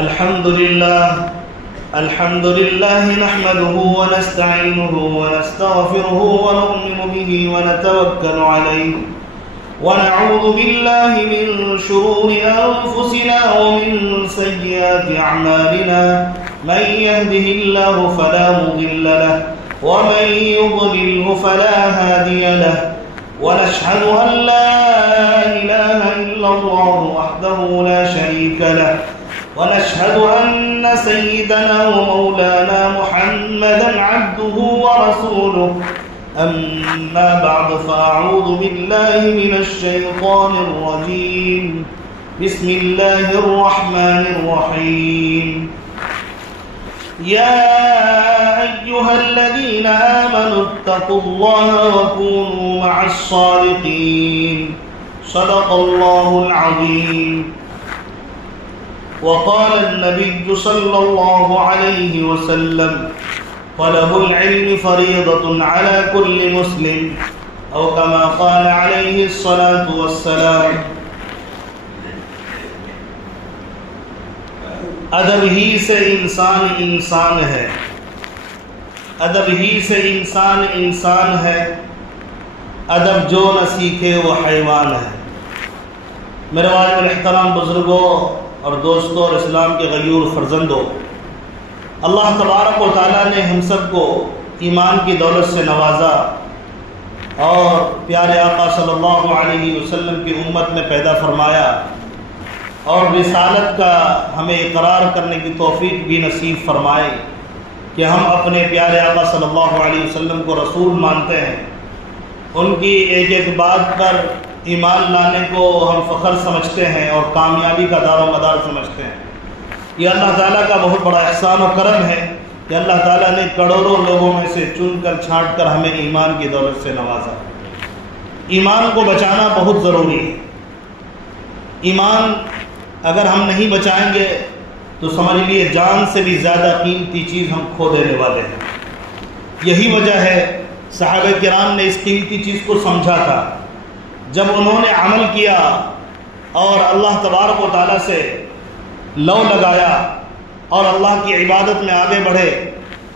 الحمد لله نحمده ونستعينه ونستغفره ونؤمن به ونتوكل عليه ونعوذ بالله من شرور أنفسنا ومن سيئات أعمالنا من يهده الله فلا مضل له ومن يضلله فلا هادي له ونشهد أن لا إله إلا الله وحده لا شريك له ونشهد أن سيدنا ومولانا محمدا عبده ورسوله أما بعد فأعوذ بالله من الشيطان الرجيم بسم الله الرحمن الرحيم يا أيها الذين آمنوا اتقوا الله وكونوا مع الصادقين صدق الله العظيم وقال النبي صلى الله عليه وسلم طلب العلم فريضة على كل مسلم أو كما قال عليه الصلاة والسلام ادب ہی سے انسان ہے، ادب ہی سے انسان ہے، ادب جو نہ سیکھے وہ حیوان ہے۔ میرے والد احترام بزرگوں اور دوستوں اور اسلام کے غیور فرزندوں، اللہ تبارک و تعالیٰ نے ہم سب کو ایمان کی دولت سے نوازا اور پیارے آقا صلی اللہ علیہ وسلم کی امت میں پیدا فرمایا اور رسالت کا ہمیں اقرار کرنے کی توفیق بھی نصیب فرمائے کہ ہم اپنے پیارے آقا صلی اللہ علیہ وسلم کو رسول مانتے ہیں۔ ان کی ایک ایک بات پر ایمان لانے کو ہم فخر سمجھتے ہیں اور کامیابی کا دار و مدار سمجھتے ہیں۔ یہ اللہ تعالیٰ کا بہت بڑا احسان و کرم ہے کہ اللہ تعالیٰ نے کروڑوں لوگوں میں سے چن کر چھانٹ کر ہمیں ایمان کی دولت سے نوازا۔ ایمان کو بچانا بہت ضروری ہے۔ ایمان اگر ہم نہیں بچائیں گے تو سمجھ لیے جان سے بھی زیادہ قیمتی چیز ہم کھو دینے والے ہیں۔ یہی وجہ ہے صحابہ کرام نے اس قیمتی چیز کو سمجھا تھا۔ جب انہوں نے عمل کیا اور اللہ تبارک و تعالیٰ سے لو لگایا اور اللہ کی عبادت میں آگے بڑھے،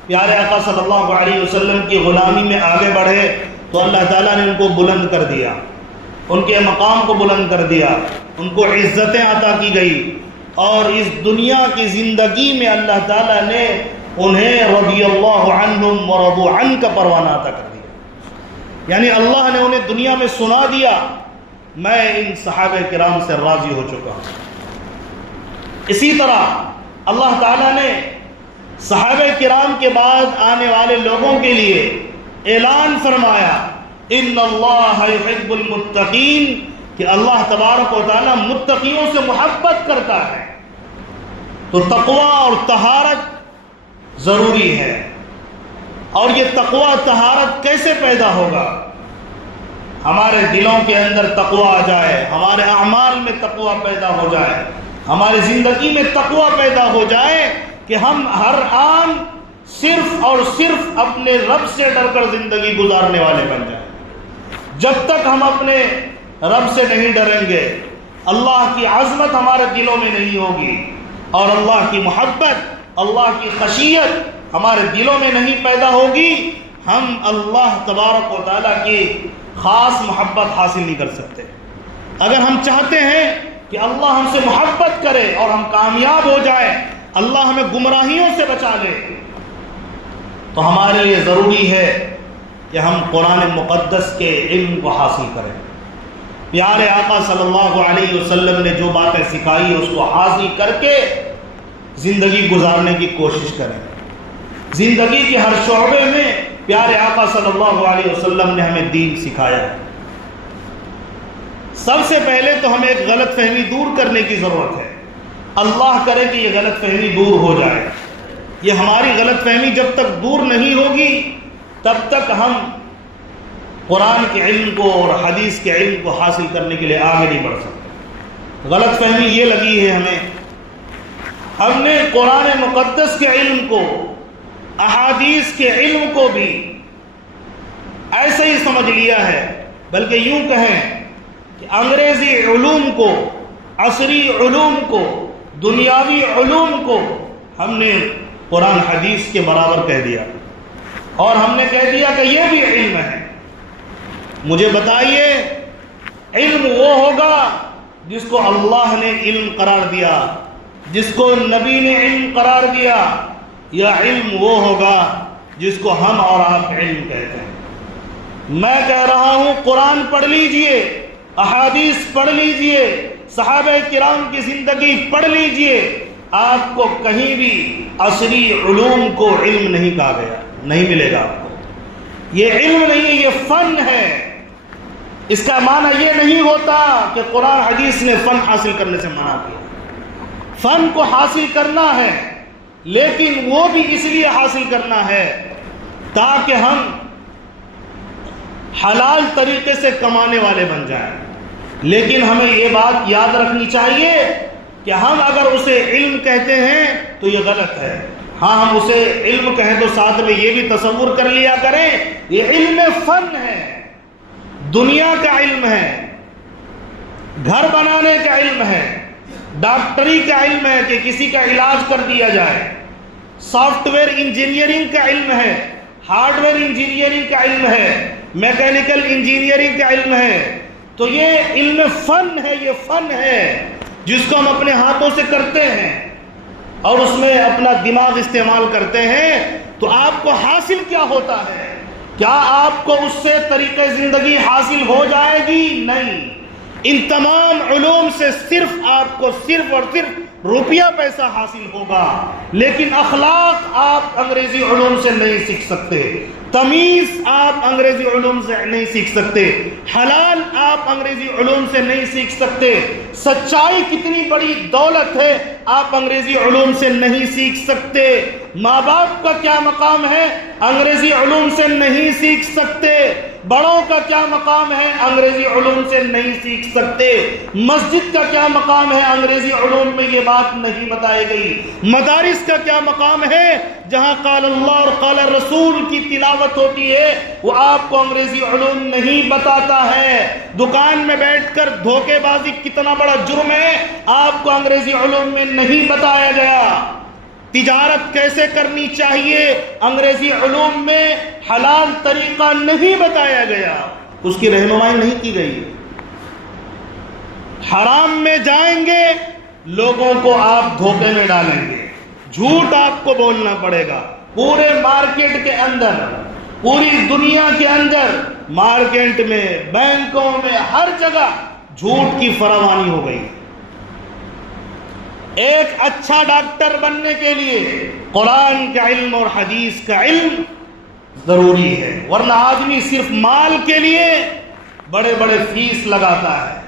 پیارے آقا صلی اللہ علیہ وسلم کی غلامی میں آگے بڑھے، تو اللہ تعالیٰ نے ان کو بلند کر دیا، ان کے مقام کو بلند کر دیا، ان کو عزتیں عطا کی گئی اور اس دنیا کی زندگی میں اللہ تعالیٰ نے انہیں رضی اللہ عنہم ورضوا عنہ کا پروانہ عطا کر دیا۔ یعنی اللہ نے انہیں دنیا میں سنا دیا میں ان صحابہ کرام سے راضی ہو چکا ہوں۔ اسی طرح اللہ تعالیٰ نے صحابہ کرام کے بعد آنے والے لوگوں کے لیے اعلان فرمایا ان اللہ یحب المتقین، کہ اللہ تبارک و تعالیٰ متقیوں سے محبت کرتا ہے۔ تو تقوی اور طہارت ضروری ہے، اور یہ تقوی طہارت کیسے پیدا ہوگا؟ ہمارے دلوں کے اندر تقوی آ جائے، ہمارے اعمال میں تقوی پیدا ہو جائے، ہماری زندگی میں تقوی پیدا ہو جائے کہ ہم ہر آن صرف اور صرف اپنے رب سے ڈر کر زندگی گزارنے والے بن جائیں۔ جب تک ہم اپنے رب سے نہیں ڈریں گے، اللہ کی عظمت ہمارے دلوں میں نہیں ہوگی اور اللہ کی محبت، اللہ کی خشیت ہمارے دلوں میں نہیں پیدا ہوگی، ہم اللہ تبارک و تعالیٰ کی خاص محبت حاصل نہیں کر سکتے۔ اگر ہم چاہتے ہیں کہ اللہ ہم سے محبت کرے اور ہم کامیاب ہو جائیں، اللہ ہمیں گمراہیوں سے بچا لے، تو ہمارے لیے ضروری ہے کہ ہم قرآن مقدس کے علم کو حاصل کریں۔ پیارے آقا صلی اللہ علیہ وسلم نے جو باتیں سکھائی اس کو حاصل کر کے زندگی گزارنے کی کوشش کریں۔ زندگی کے ہر شعبے میں پیارے آقا صلی اللہ علیہ وسلم نے ہمیں دین سکھایا ہے۔ سب سے پہلے تو ہمیں ایک غلط فہمی دور کرنے کی ضرورت ہے۔ اللہ کرے کہ یہ غلط فہمی دور ہو جائے۔ یہ ہماری غلط فہمی جب تک دور نہیں ہوگی تب تک ہم قرآن کے علم کو اور حدیث کے علم کو حاصل کرنے کے لیے آگے نہیں بڑھ سکتے۔ غلط فہمی یہ لگی ہے ہم نے قرآن مقدس کے علم کو، احادیث کے علم کو بھی ایسے ہی سمجھ لیا ہے، بلکہ یوں کہیں کہ انگریزی علوم کو، عصری علوم کو، دنیاوی علوم کو ہم نے قرآن حدیث کے برابر کہہ دیا، اور ہم نے کہہ دیا کہ یہ بھی علم ہے۔ مجھے بتائیے، علم وہ ہوگا جس کو اللہ نے علم قرار دیا، جس کو نبی نے علم قرار دیا، یا علم وہ ہوگا جس کو ہم اور آپ علم کہتے ہیں؟ میں کہہ رہا ہوں قرآن پڑھ لیجئے، احادیث پڑھ لیجئے، صحابہ کرام کی زندگی پڑھ لیجئے، آپ کو کہیں بھی عصری علوم کو علم نہیں کہا گیا، نہیں ملے گا آپ کو۔ یہ علم نہیں ہے، یہ فن ہے۔ اس کا معنی یہ نہیں ہوتا کہ قرآن حدیث نے فن حاصل کرنے سے منع کیا۔ فن کو حاصل کرنا ہے، لیکن وہ بھی اس لیے حاصل کرنا ہے تاکہ ہم حلال طریقے سے کمانے والے بن جائیں۔ لیکن ہمیں یہ بات یاد رکھنی چاہیے کہ ہم اگر اسے علم کہتے ہیں تو یہ غلط ہے۔ ہاں، ہم اسے علم کہیں تو ساتھ میں یہ بھی تصور کر لیا کریں یہ علم فن ہے، دنیا کا علم ہے، گھر بنانے کا علم ہے، ڈاکٹری کا علم ہے کہ کسی کا علاج کر دیا جائے، سافٹ ویئر انجینئرنگ کا علم ہے، ہارڈ ویئر انجینئرنگ کا علم ہے، میکینیکل انجینئرنگ کا علم ہے۔ تو یہ علم فن ہے، یہ فن ہے جس کو ہم اپنے ہاتھوں سے کرتے ہیں اور اس میں اپنا دماغ استعمال کرتے ہیں۔ تو آپ کو حاصل کیا ہوتا ہے؟ کیا آپ کو اس سے طریقہ زندگی حاصل ہو جائے گی؟ نہیں۔ ان تمام علوم سے صرف آپ کو صرف اور صرف روپیہ پیسہ حاصل ہوگا، لیکن اخلاق آپ انگریزی علوم سے نہیں سیکھ سکتے، تمیز آپ انگریزی علوم سے نہیں سیکھ سکتے، حلال آپ انگریزی علوم سے نہیں سیکھ سکتے، سچائی کتنی بڑی دولت ہے آپ انگریزی علوم سے نہیں سیکھ سکتے، ماں باپ کا کیا مقام ہے انگریزی علوم سے نہیں سیکھ سکتے، بڑوں کا کیا مقام ہے انگریزی علوم سے نہیں سیکھ سکتے، مسجد کا کیا مقام ہے انگریزی علوم میں یہ بات نہیں بتائی گئی، مدارس کا کیا مقام ہے جہاں قال اللہ اور قال رسول کی تلاوت ہوتی ہے وہ آپ کو انگریزی علوم نہیں بتاتا ہے، دکان میں بیٹھ کر دھوکے بازی کتنا بڑا جرم ہے آپ کو انگریزی علوم میں نہیں بتایا گیا، تجارت کیسے کرنی چاہیے انگریزی علوم میں حلال طریقہ نہیں بتایا گیا، اس کی رہنمائی نہیں کی گئی۔ حرام میں جائیں گے لوگوں کو آپ دھوکے میں ڈالیں گے، جھوٹ آپ کو بولنا پڑے گا، پورے مارکیٹ کے اندر، پوری دنیا کے اندر، مارکیٹ میں، بینکوں میں، ہر جگہ جھوٹ کی فراوانی ہو گئی۔ ایک اچھا ڈاکٹر بننے کے لیے قرآن کا علم اور حدیث کا علم ضروری ہے، ورنہ آدمی صرف مال کے لیے بڑے بڑے فیس لگاتا ہے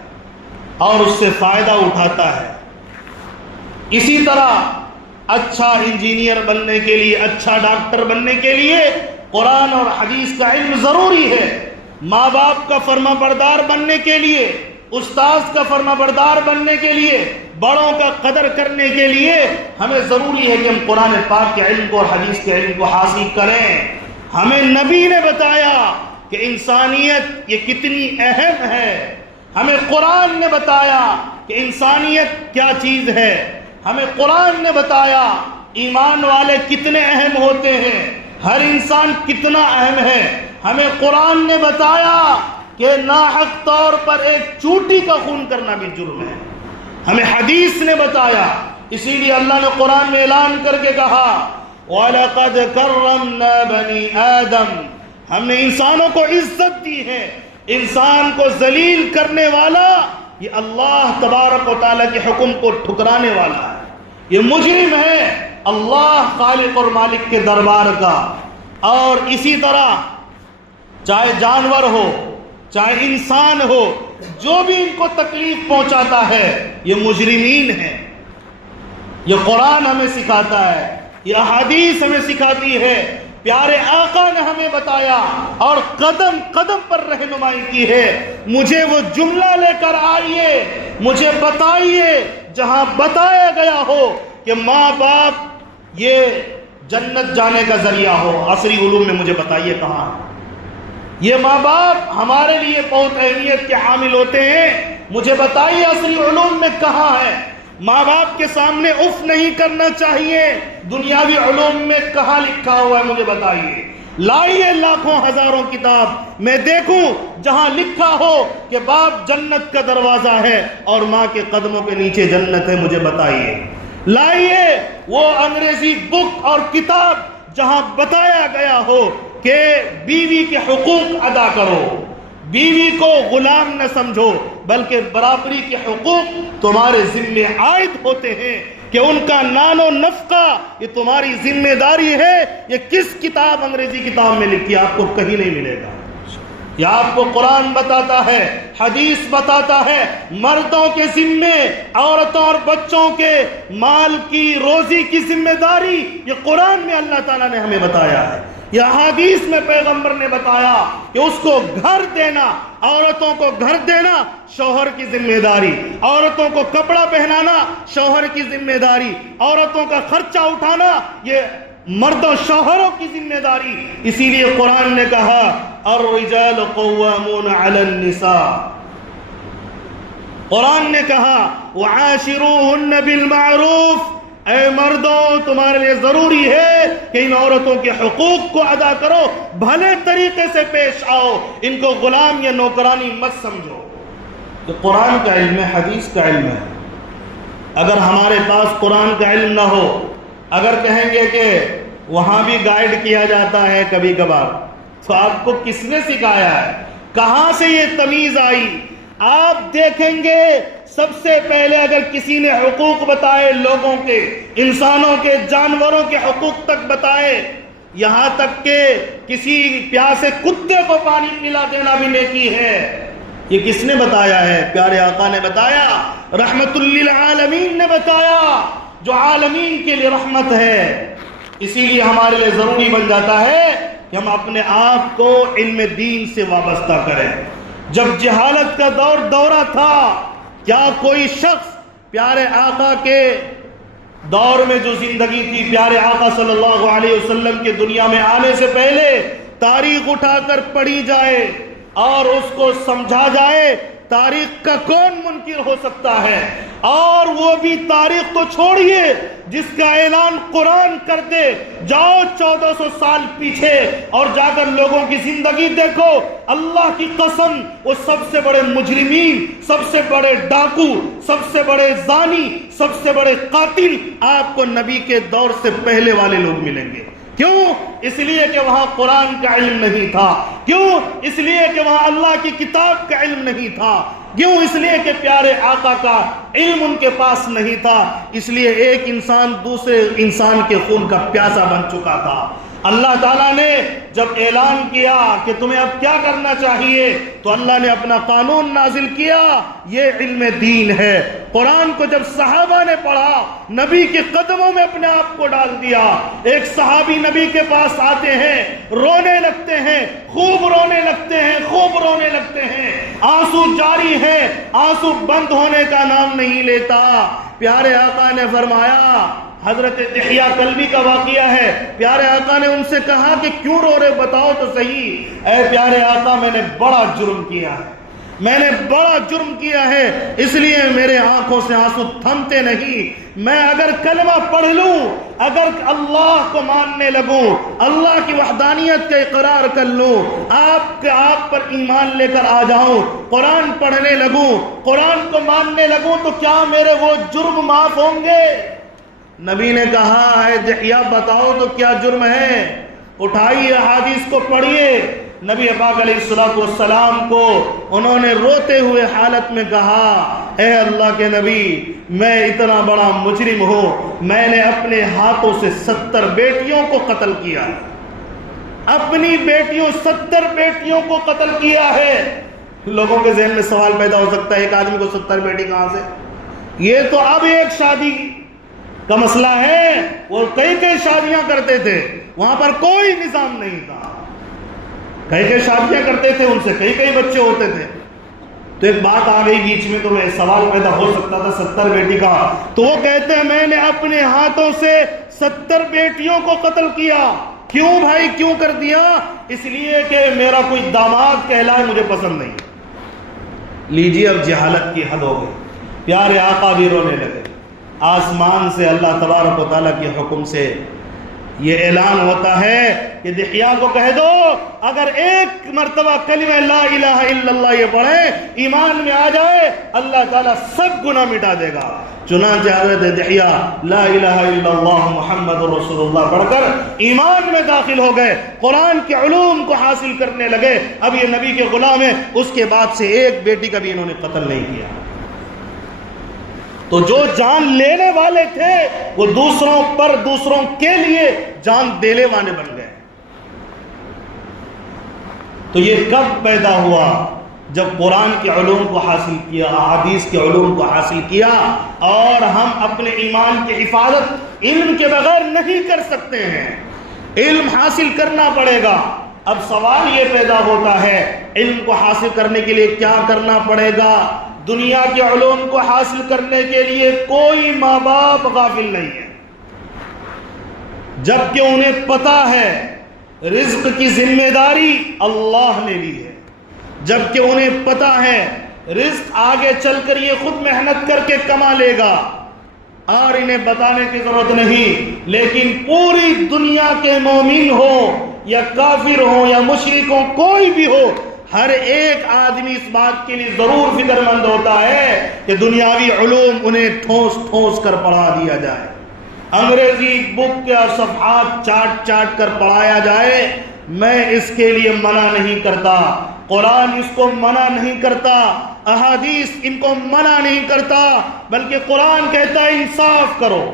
اور اس سے فائدہ اٹھاتا ہے۔ اسی طرح اچھا انجینئر بننے کے لیے، اچھا ڈاکٹر بننے کے لیے قرآن اور حدیث کا علم ضروری ہے۔ ماں باپ کا فرما بردار بننے کے لیے، استاذ کا فرما بردار بننے کے لیے، بڑوں کا قدر کرنے کے لیے ہمیں ضروری ہے کہ ہم قرآن پاک کے علم کو اور حدیث کے علم کو حاصل کریں۔ ہمیں نبی نے بتایا کہ انسانیت یہ کتنی اہم ہے، ہمیں قرآن نے بتایا کہ انسانیت کیا چیز ہے، ہمیں قرآن نے بتایا ایمان والے کتنے اہم ہوتے ہیں، ہر انسان کتنا اہم ہے، ہمیں قرآن نے بتایا کہ ناحق طور پر ایک چوٹی کا خون کرنا بھی جرم ہے، ہمیں حدیث نے بتایا۔ اسی لیے اللہ نے قرآن میں اعلان کر کے کہا وَلَقَدْ كَرَّمْنَا بَنِي آدَمَ، ہم نے انسانوں کو عزت دی ہے، انسان کو ذلیل کرنے والا یہ اللہ تبارک و تعالیٰ کے حکم کو ٹھکرانے والا ہے، یہ مجرم ہے اللہ خالق اور مالک کے دربار کا۔ اور اسی طرح چاہے جانور ہو چاہے انسان ہو، جو بھی ان کو تکلیف پہنچاتا ہے یہ مجرمین ہیں۔ یہ قرآن ہمیں سکھاتا ہے، یہ احادیث ہمیں سکھاتی ہے، پیارے آقا نے ہمیں بتایا اور قدم قدم پر رہنمائی کی ہے۔ مجھے وہ جملہ لے کر آئیے، مجھے بتائیے جہاں بتایا گیا ہو کہ ماں باپ یہ جنت جانے کا ذریعہ ہو، عصری علوم میں مجھے بتائیے کہاں ہے۔ یہ ماں باپ ہمارے لیے بہت اہمیت کے حامل ہوتے ہیں، مجھے بتائیے عصری علوم میں کہاں ہے۔ ماں باپ کے سامنے اف نہیں کرنا چاہیے۔ دنیاوی علوم میں کہاں لکھا ہوا ہے مجھے بتائیے؟ لائیے لاکھوں ہزاروں کتاب، میں دیکھوں جہاں لکھا ہو کہ باپ جنت کا دروازہ ہے اور ماں کے قدموں کے نیچے جنت ہے، مجھے بتائیے۔ لائیے وہ انگریزی بک اور کتاب جہاں بتایا گیا ہو کہ بیوی کے حقوق ادا کرو، بیوی کو غلام نہ سمجھو، بلکہ برابری کے حقوق تمہارے ذمے عائد ہوتے ہیں کہ ان کا نان و نفقہ یہ تمہاری ذمہ داری ہے۔ یہ کس کتاب انگریزی کتاب میں لکھی؟ آپ کو کہیں نہیں ملے گا۔ یہ آپ کو قرآن بتاتا ہے، حدیث بتاتا ہے، مردوں کے ذمے عورتوں اور بچوں کے مال کی روزی کی ذمہ داری یہ قرآن میں اللہ تعالیٰ نے ہمیں بتایا ہے۔ یہ حدیث میں پیغمبر نے بتایا کہ اس کو گھر دینا، عورتوں کو گھر دینا شوہر کی ذمہ داری، عورتوں کو کپڑا پہنانا شوہر کی ذمہ داری، عورتوں کا خرچہ اٹھانا یہ مرد و شوہروں کی ذمہ داری۔ اسی لیے قرآن نے کہا الرجال قوامون علی النساء، قرآن نے کہا وعاشروہن بالمعروف، اے مردوں تمہارے لیے ضروری ہے کہ ان عورتوں کے حقوق کو ادا کرو، بھلے طریقے سے پیش آؤ، ان کو غلام یا نوکرانی مت سمجھو۔ یہ قرآن کا علم ہے، حدیث کا علم ہے۔ اگر ہمارے پاس قرآن کا علم نہ ہو، اگر کہیں گے کہ وہاں بھی گائیڈ کیا جاتا ہے کبھی کبھار، تو آپ کو کس نے سکھایا ہے؟ کہاں سے یہ تمیز آئی؟ آپ دیکھیں گے سب سے پہلے اگر کسی نے حقوق بتائے لوگوں کے، انسانوں کے، جانوروں کے حقوق تک بتائے، یہاں تک کہ کسی پیاسے کتے کو پانی پلا دینا بھی نیکی ہے، یہ کس نے بتایا ہے؟ پیارے آقا نے بتایا، رحمت للعالمین نے بتایا، جو عالمین کے لیے رحمت ہے۔ اسی لیے ہمارے لیے ضروری بن جاتا ہے کہ ہم اپنے آپ کو علم دین سے وابستہ کریں۔ جب جہالت کا دورہ تھا، کیا کوئی شخص پیارے آقا کے دور میں جو زندگی تھی، پیارے آقا صلی اللہ علیہ وسلم کے دنیا میں آنے سے پہلے تاریخ اٹھا کر پڑھی جائے اور اس کو سمجھا جائے، تاریخ کا کون منکر ہو سکتا ہے؟ اور وہ بھی تاریخ تو چھوڑیے جس کا اعلان قرآن کر دے، جاؤ 1400 سال پیچھے اور جا کر لوگوں کی زندگی دیکھو، اللہ کی قسم وہ سب سے بڑے مجرمین، سب سے بڑے ڈاکو، سب سے بڑے زانی، سب سے بڑے قاتل آپ کو نبی کے دور سے پہلے والے لوگ ملیں گے۔ کیوں؟ اس لیے کہ وہاں قرآن کا علم نہیں تھا۔ کیوں؟ اس لیے کہ وہاں اللہ کی کتاب کا علم نہیں تھا۔ کیوں؟ اس لیے کہ پیارے آقا کا علم ان کے پاس نہیں تھا۔ اس لیے ایک انسان دوسرے انسان کے خون کا پیاسا بن چکا تھا۔ اللہ تعالیٰ نے جب اعلان کیا کہ تمہیں اب کیا کرنا چاہیے، تو اللہ نے اپنا قانون نازل کیا، یہ علم دین ہے۔ قرآن کو جب صحابہ نے پڑھا، نبی کے قدموں میں اپنے آپ کو ڈال دیا۔ ایک صحابی نبی کے پاس آتے ہیں، رونے لگتے ہیں، خوب رونے لگتے ہیں، خوب رونے لگتے ہیں، آنسو جاری ہے، آنسو بند ہونے کا نام نہیں لیتا۔ پیارے آقا نے فرمایا، حضرت دحیہ کلبی کا واقعہ ہے، پیارے آقا نے ان سے کہا کہ کیوں رو رہے، بتاؤ تو صحیح۔ اے پیارے آقا، میں نے بڑا جرم کیا ہے، میں نے بڑا جرم کیا ہے، اس لیے میرے آنکھوں سے آنسو تھمتے نہیں۔ میں اگر کلمہ پڑھ لوں، اگر اللہ کو ماننے لگوں، اللہ کی وحدانیت کا اقرار کر لوں، آپ پر ایمان لے کر آ جاؤں، قرآن پڑھنے لگوں، قرآن کو ماننے لگوں، تو کیا میرے وہ جرم معاف ہوں گے؟ نبی نے کہا، اے دحیہ بتاؤ تو کیا جرم ہے؟ اٹھائیے احادیث کو پڑھیے۔ نبی پاک علیہ السلام کو انہوں نے روتے ہوئے حالت میں کہا، اے اللہ کے نبی، میں اتنا بڑا مجرم ہوں، میں نے اپنے ہاتھوں سے 70 بیٹیوں کو قتل کیا، اپنی بیٹیوں 70 بیٹیوں کو قتل کیا ہے۔ لوگوں کے ذہن میں سوال پیدا ہو سکتا ہے، ایک آدمی کو 70 بیٹی کہاں سے؟ یہ تو اب ایک شادی کا مسئلہ ہے، وہ کئی شادیاں کرتے تھے، وہاں پر کوئی نظام نہیں تھا، کئی شادیاں کرتے تھے، ان سے کئی بچے ہوتے تھے۔ تو ایک بات آ گئی بیچ میں، تو میں سوال پیدا ہو سکتا تھا 70 بیٹی کا، تو وہ کہتے ہیں میں نے اپنے ہاتھوں سے 70 بیٹیوں کو قتل کیا۔ کیوں بھائی، کیوں کر دیا؟ اس لیے کہ میرا کوئی داماد کہلائے مجھے پسند نہیں۔ لیجیے اب جہالت کی حد ہو گئی، پیارے آقا بھی رونے لگے، آسمان سے اللہ تبارک و تعالیٰ کے حکم سے یہ اعلان ہوتا ہے کہ دحیہ کو کہہ دو اگر ایک مرتبہ کلمہ لا الہ الا اللہ یہ پڑھے، ایمان میں آ جائے، اللہ تعالیٰ سب گناہ مٹا دے گا۔ چنانچہ حضرت دحیہ لا الہ الا اللہ محمد رسول اللہ پڑھ کر ایمان میں داخل ہو گئے، قرآن کے علوم کو حاصل کرنے لگے۔ اب یہ نبی کے غلام ہیں، اس کے بعد سے ایک بیٹی کا بھی انہوں نے قتل نہیں کیا۔ تو جو جان لینے والے تھے وہ دوسروں پر، دوسروں کے لیے جان دینے والے بن گئے۔ تو یہ کب پیدا ہوا؟ جب قرآن کے علوم کو حاصل کیا، احادیث کے علوم کو حاصل کیا، اور ہم اپنے ایمان کی حفاظت علم کے بغیر نہیں کر سکتے ہیں، علم حاصل کرنا پڑے گا۔ اب سوال یہ پیدا ہوتا ہے علم کو حاصل کرنے کے لیے کیا کرنا پڑے گا؟ دنیا کے علوم کو حاصل کرنے کے لیے کوئی ماں باپ غافل نہیں ہے، جبکہ انہیں پتا ہے رزق کی ذمہ داری اللہ نے لی ہے، جبکہ انہیں پتا ہے رزق آگے چل کر یہ خود محنت کر کے کما لے گا، اور انہیں بتانے کی ضرورت نہیں۔ لیکن پوری دنیا کے مومن ہو یا کافر ہو یا مشرک ہو، کوئی بھی ہو، ہر ایک آدمی اس بات کے لیے ضرور فکر مند ہوتا ہے کہ دنیاوی علوم انہیں ٹھوس ٹھوس کر پڑھا دیا جائے، انگریزی بک کے صفحات چاٹ چاٹ کر پڑھایا جائے۔ میں اس کے لیے منع نہیں کرتا، قرآن اس کو منع نہیں کرتا، احادیث ان کو منع نہیں کرتا، بلکہ قرآن کہتا ہے انصاف کرو،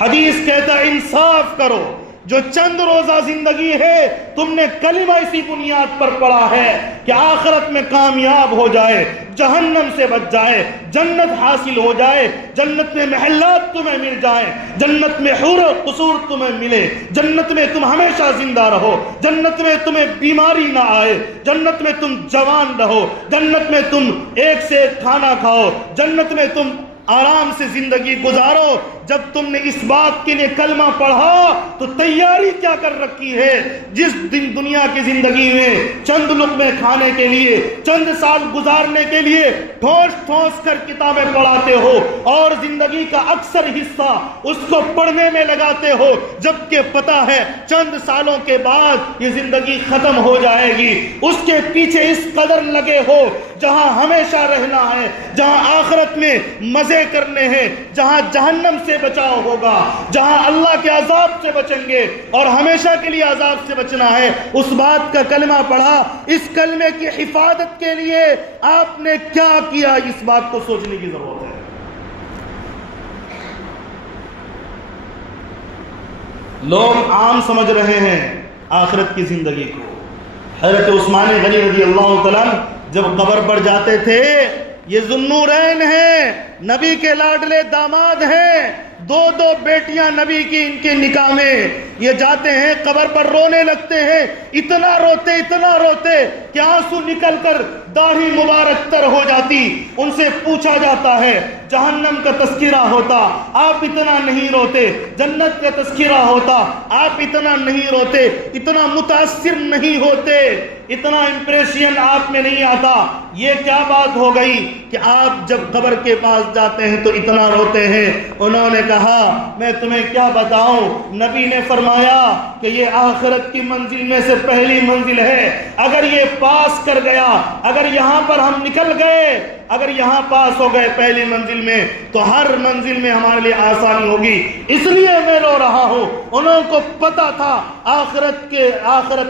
حدیث کہتا ہے انصاف کرو۔ جو چند روزہ زندگی ہے تم نے کلمہ اسی بنیاد پر پڑھا ہے کہ آخرت میں کامیاب ہو جائے، جہنم سے بچ جائے، جنت حاصل ہو جائے، جنت میں محلات تمہیں مل جائیں، جنت میں حور و قصور تمہیں ملے، جنت میں تم ہمیشہ زندہ رہو، جنت میں تمہیں بیماری نہ آئے، جنت میں تم جوان رہو، جنت میں تم ایک سے ایک کھانا کھاؤ، جنت میں تم آرام سے زندگی گزارو۔ جب تم نے اس بات کے لیے کلمہ پڑھا تو تیاری کیا کر رکھی ہے؟ جس دن دنیا کی زندگی میں چند لقمے کھانے کے لیے، چند سال گزارنے کے لیے ٹھوس ٹھوس کر کتابیں پڑھاتے ہو اور زندگی کا اکثر حصہ اس کو پڑھنے میں لگاتے ہو، جبکہ پتہ ہے چند سالوں کے بعد یہ زندگی ختم ہو جائے گی، اس کے پیچھے اس قدر لگے ہو جہاں ہمیشہ رہنا ہے، جہاں آخرت میں مزے کرنے ہیں، جہاں جہنم سے بچاؤ ہوگا، جہاں اللہ کے عذاب سے بچیں گے اور ہمیشہ کے لیے عذاب سے بچنا ہے، اس بات کا کلمہ پڑھا۔ اس کلمے کی حفاظت کے لیے آپ نے کیا کیا، اس بات کو سوچنے کی ضرورت ہے۔ لوگ عام سمجھ رہے ہیں آخرت کی زندگی کو۔ حضرت عثمان غنی رضی اللہ تعالیٰ جب قبر پر جاتے تھے، یہ ذوالنورین ہیں، نبی کے لاڈلے داماد ہیں، دو بیٹیاں نبی کی ان کے نکاح میں، یہ جاتے ہیں قبر پر رونے لگتے ہیں، اتنا روتے کہ آنسو نکل کر داڑھی مبارک تر ہو جاتی۔ ان سے پوچھا جاتا ہے، جہنم کا تذکرہ ہوتا آپ اتنا نہیں روتے، جنت کا تذکرہ ہوتا آپ اتنا نہیں روتے، اتنا متاثر نہیں ہوتے، اتنا امپریشن آپ میں نہیں آتا، یہ کیا بات ہو گئی کہ آپ جب قبر کے پاس جاتے ہیں تو اتنا روتے ہیں؟ انہوں نے کہا میں تمہیں کیا بتاؤں، نبی نے فرمایا کہ یہ آخرت کی منزل میں سے پہلی منزل ہے، اگر یہ پاس کر گیا، اگر یہاں پر ہم نکل گئے، اگر یہاں پاس ہو گئے پہلی منزل میں تو ہر منزل میں ہمارے لیے آسانی ہوگی، اس لیے میں رو رہا ہوں۔ انہوں کو پتا تھا آخرت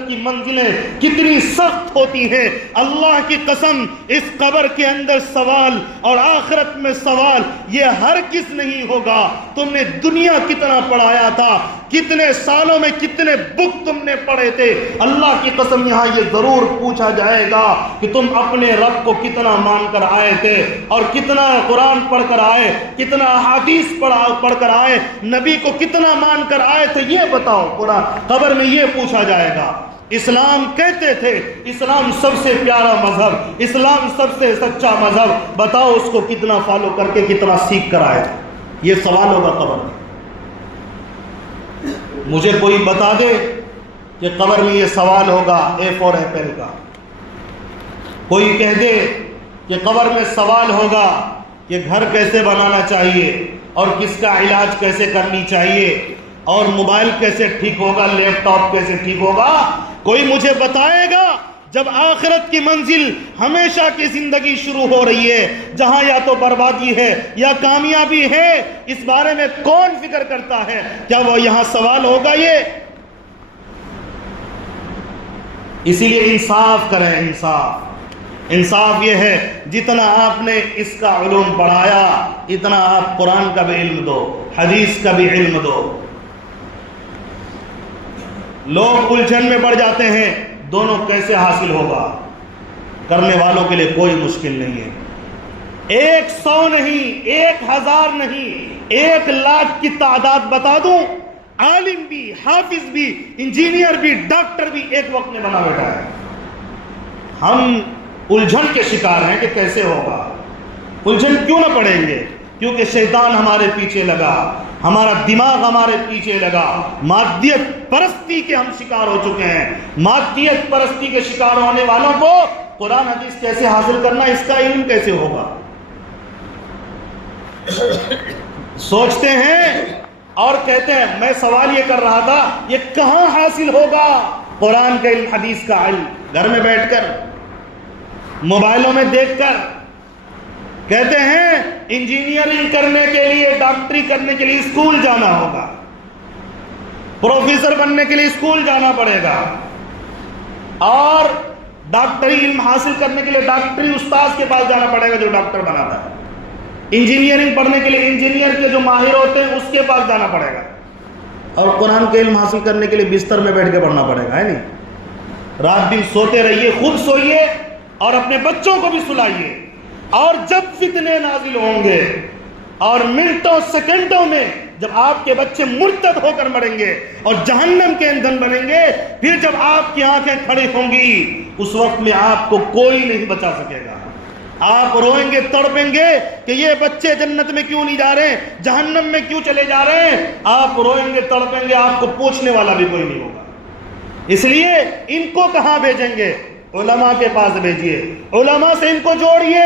کی منزلیں کتنی سخت ہوتی ہیں۔ اللہ کی قسم، اس قبر کے اندر سوال اور آخرت میں سوال یہ ہرگز نہیں ہوگا۔ تم نے دنیا کتنا پڑھایا تھا، کتنے سالوں میں کتنے بک تم نے پڑھے تھے، اللہ کی قسم یہاں یہ ضرور پوچھا جائے گا کہ تم اپنے رب کو کتنا مان کر آئے تھے اور کتنا قرآن پڑھ کر آئے، کتنا حدیث پڑھ کر آئے، نبی کو کتنا مان کر آئے تھے، یہ بتاؤ۔ قرآن قبر میں یہ پوچھا جائے گا۔ اسلام کہتے تھے اسلام سب سے پیارا مذہب، اسلام سب سے سچا مذہب، بتاؤ اس کو کتنا فالو کر کے کتنا سیکھ کر آئے تھے؟ یہ سوال ہوگا قبر میں۔ مجھے کوئی بتا دے کہ قبر میں یہ سوال ہوگا اے فور ایپل کا، کوئی کہہ دے کہ قبر میں سوال ہوگا کہ گھر کیسے بنانا چاہیے، اور کس کا علاج کیسے کرنی چاہیے اور موبائل کیسے ٹھیک ہوگا، لیپ ٹاپ کیسے ٹھیک ہوگا، کوئی مجھے بتائے گا؟ جب آخرت کی منزل ہمیشہ کی زندگی شروع ہو رہی ہے، جہاں یا تو بربادی ہے یا کامیابی ہے، اس بارے میں کون فکر کرتا ہے؟ کیا وہ یہاں سوال ہوگا یہ؟ اسی لیے انصاف کریں، انصاف یہ ہے جتنا آپ نے اس کا علوم پڑھایا اتنا آپ قرآن کا بھی علم دو، حدیث کا بھی علم دو۔ لوگ الجھن میں پڑ جاتے ہیں دونوں کیسے حاصل ہوگا، کرنے والوں کے لیے کوئی مشکل نہیں ہے۔ 100 نہیں، 1000 نہیں، 1,00,000 کی تعداد بتا دوں، عالم بھی، حافظ بھی، انجینئر بھی، ڈاکٹر بھی ایک وقت میں بنا بیٹھا ہے۔ ہم الجھن کے شکار ہیں کہ کیسے ہوگا۔ الجھن کیوں نہ پڑیں گے؟ کیونکہ شیطان ہمارے پیچھے لگا، ہمارا دماغ ہمارے پیچھے لگا، مادیت پرستی کے ہم شکار ہو چکے ہیں۔ مادیت پرستی کے شکار ہونے والوں کو قرآن حدیث کیسے حاصل کرنا، اس کا علم کیسے ہوگا؟ سوچتے ہیں اور کہتے ہیں، میں سوال یہ کر رہا تھا یہ کہاں حاصل ہوگا؟ قرآن کا علم، حدیث کا علم گھر میں بیٹھ کر، موبائلوں میں دیکھ کر۔ کہتے ہیں انجینئرنگ کرنے کے لیے، ڈاکٹری کرنے کے لیے اسکول جانا ہوگا، پروفیسر بننے کے لیے اسکول جانا پڑے گا، اور ڈاکٹری علم حاصل کرنے کے لیے ڈاکٹری استاذ کے پاس جانا پڑے گا جو ڈاکٹر بناتا ہے، انجینئرنگ پڑھنے کے لیے انجینئر کے جو ماہر ہوتے ہیں اس کے پاس جانا پڑے گا، اور قرآن کا علم حاصل کرنے کے لیے بستر میں بیٹھ کے پڑھنا پڑے گا، ہے نہیں؟ رات دن سوتے رہیے، خود سوئیے اور اپنے بچوں کو بھی سلائیے، اور جب فتنے نازل ہوں گے اور منٹوں سیکنڈوں میں جب آپ کے بچے مرتد ہو کر مریں گے اور جہنم کے ایندھن بنیں گے، پھر جب آپ کی آنکھیں کھڑی ہوں گی اس وقت میں آپ کو کوئی نہیں بچا سکے گا۔ آپ روئیں گے، تڑپیں گے کہ یہ بچے جنت میں کیوں نہیں جا رہے ہیں، جہنم میں کیوں چلے جا رہے ہیں۔ آپ روئیں گے، تڑپیں گے، آپ کو پوچھنے والا بھی کوئی نہیں ہوگا۔ اس لیے ان کو کہاں بھیجیں گے؟ علماء کے پاس بھیجیے، علماء سے ان کو جوڑیے۔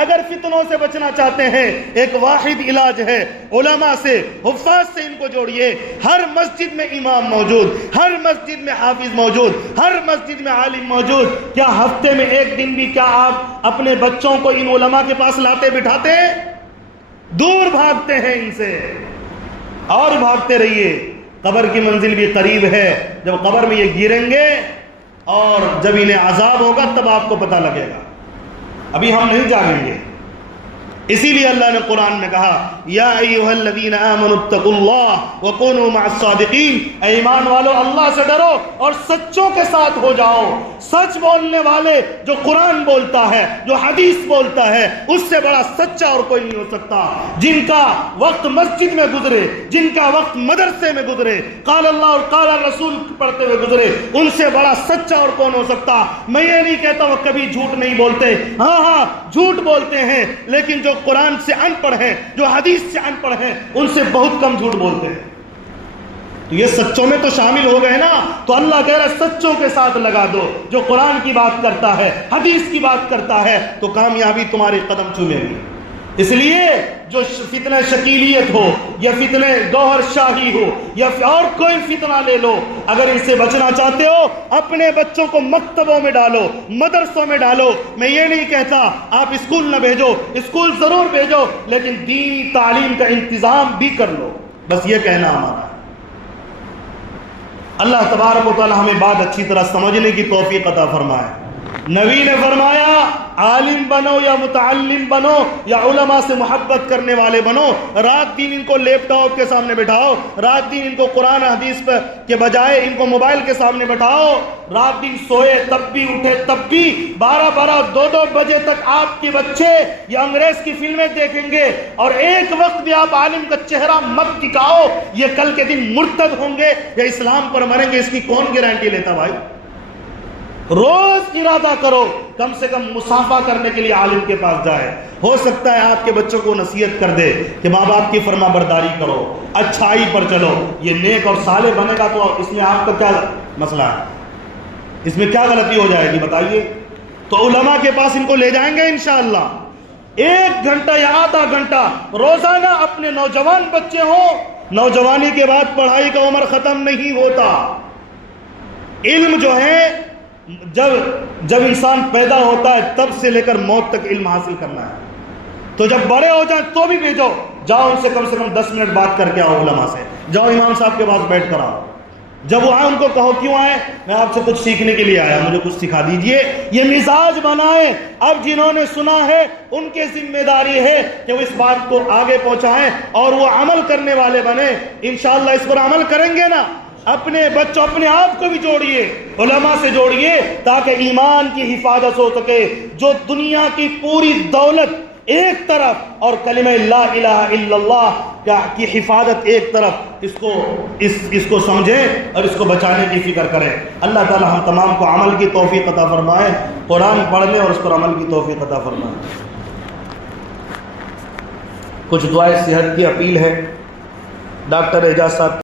اگر فتنوں سے بچنا چاہتے ہیں ایک واحد علاج ہے، علماء سے، حفاظ سے ان کو جوڑیے۔ ہر مسجد میں امام موجود، ہر مسجد میں حافظ موجود، ہر مسجد میں عالم موجود۔ کیا ہفتے میں ایک دن بھی کیا آپ اپنے بچوں کو ان علماء کے پاس لاتے بٹھاتے ہیں؟ دور بھاگتے ہیں ان سے، اور بھاگتے رہیے۔ قبر کی منزل بھی قریب ہے، جب قبر میں یہ گریں گے اور جب انہیں عذاب ہوگا تب آپ کو پتہ لگے گا، ابھی ہم نہیں جانیں گے۔ اسی لیے اللہ نے قرآن میں کہا یا ایھا الذین آمنوا اتقوا اللہ وکونوا مع الصادقین، اے ایمان والو اللہ سے ڈرو اور سچوں کے ساتھ ہو جاؤ۔ سچ بولنے والے، جو قرآن بولتا ہے، جو حدیث بولتا ہے، اس سے بڑا سچا اور کوئی نہیں ہو سکتا۔ جن کا وقت مسجد میں گزرے، جن کا وقت مدرسے میں گزرے، قال اللہ اور قال رسول پڑھتے ہوئے گزرے، ان سے بڑا سچا اور کون ہو سکتا؟ میں یہ نہیں کہتا وہ کبھی جھوٹ نہیں بولتے، ہاں جھوٹ بولتے ہیں، لیکن جو قرآن سے ان پڑھ ہیں، جو حدیث سے ان پڑھ ہیں، ان سے بہت کم جھوٹ بولتے ہیں۔ تو یہ سچوں میں تو شامل ہو گئے نا، تو اللہ کہہ رہا ہے سچوں کے ساتھ لگا دو۔ جو قرآن کی بات کرتا ہے، حدیث کی بات کرتا ہے، تو کامیابی تمہارے قدم چومے گی۔ اس لیے جو فتنہ شکیلیت ہو یا فتنہ گوہر شاہی ہو یا اور کوئی فتنہ لے لو، اگر اس سے بچنا چاہتے ہو اپنے بچوں کو مکتبوں میں ڈالو، مدرسوں میں ڈالو۔ میں یہ نہیں کہتا آپ اسکول نہ بھیجو، اسکول ضرور بھیجو، لیکن دینی تعلیم کا انتظام بھی کر لو، بس یہ کہنا ہمارا۔ اللہ تبارک و تعالی ہمیں بات اچھی طرح سمجھنے کی توفیق عطا فرمائے۔ نبی نے فرمایا عالم بنو یا متعلم بنو یا علماء سے محبت کرنے والے بنو، رات دن ان کو لیپ ٹاپ کے سامنے بٹھاؤ، رات دن ان کو قرآن حدیث کے بجائے ان کو موبائل کے سامنے بٹھاؤ، رات دن سوئے تب بھی، اٹھے تب بھی 12 2 بجے تک آپ کے بچے یہ انگریز کی فلمیں دیکھیں گے، اور ایک وقت بھی آپ عالم کا چہرہ مت دکھاؤ، یہ کل کے دن مرتد ہوں گے یا اسلام پر مریں گے، اس کی کون گارنٹی لیتا بھائی؟ روز ارادہ کرو کم سے کم مصافحہ کرنے کے لیے عالم کے پاس جائے۔ ہو سکتا ہے آپ کے بچوں کو نصیحت کر دے کہ ماں باپ کی فرما برداری کرو، اچھائی پر چلو، یہ نیک اور صالح بنے گا تو اس میں آپ کا کیا مسئلہ ہے؟ اس میں کیا غلطی ہو جائے گی بتائیے؟ تو علماء کے پاس ان کو لے جائیں گے انشاءاللہ، 1 گھنٹہ یا آدھا گھنٹہ روزانہ اپنے نوجوان بچے ہوں. نوجوانی کے بعد پڑھائی کا عمر ختم نہیں ہوتا. علم جو ہے جب انسان پیدا ہوتا ہے تب سے لے کر موت تک علم حاصل کرنا ہے. تو جب بڑے ہو جائیں تو بھی بھیجو, جاؤ ان سے کم 10 منٹ بات کر کے آؤ, علماء سے جاؤ امام صاحب کے پاس بیٹھ کر آؤ. جب وہ آئے ان کو کہو کیوں آئے, میں آپ سے کچھ سیکھنے کے لیے آیا, مجھے کچھ سکھا دیجئے. یہ مزاج بنائیں. اب جنہوں نے سنا ہے ان کی ذمہ داری ہے کہ وہ اس بات کو آگے پہنچائیں اور وہ عمل کرنے والے بنے. انشاءاللہ اس پر عمل کریں گے نا. اپنے بچوں, اپنے آپ کو بھی جوڑیے, علماء سے جوڑیے تاکہ ایمان کی حفاظت ہو سکے. جو دنیا کی پوری دولت ایک طرف اور کلمہ لا الہ الا اللہ کی حفاظت ایک طرف, اس کو سمجھیں اور اس کو بچانے کی فکر کریں. اللہ تعالی ہم تمام کو عمل کی توفیق عطا فرمائے, قرآن پڑھنے اور اس پر عمل کی توفیق عطا فرمائے. کچھ دعائیں صحت کی اپیل ہے. ڈاکٹر اعجاز صاحب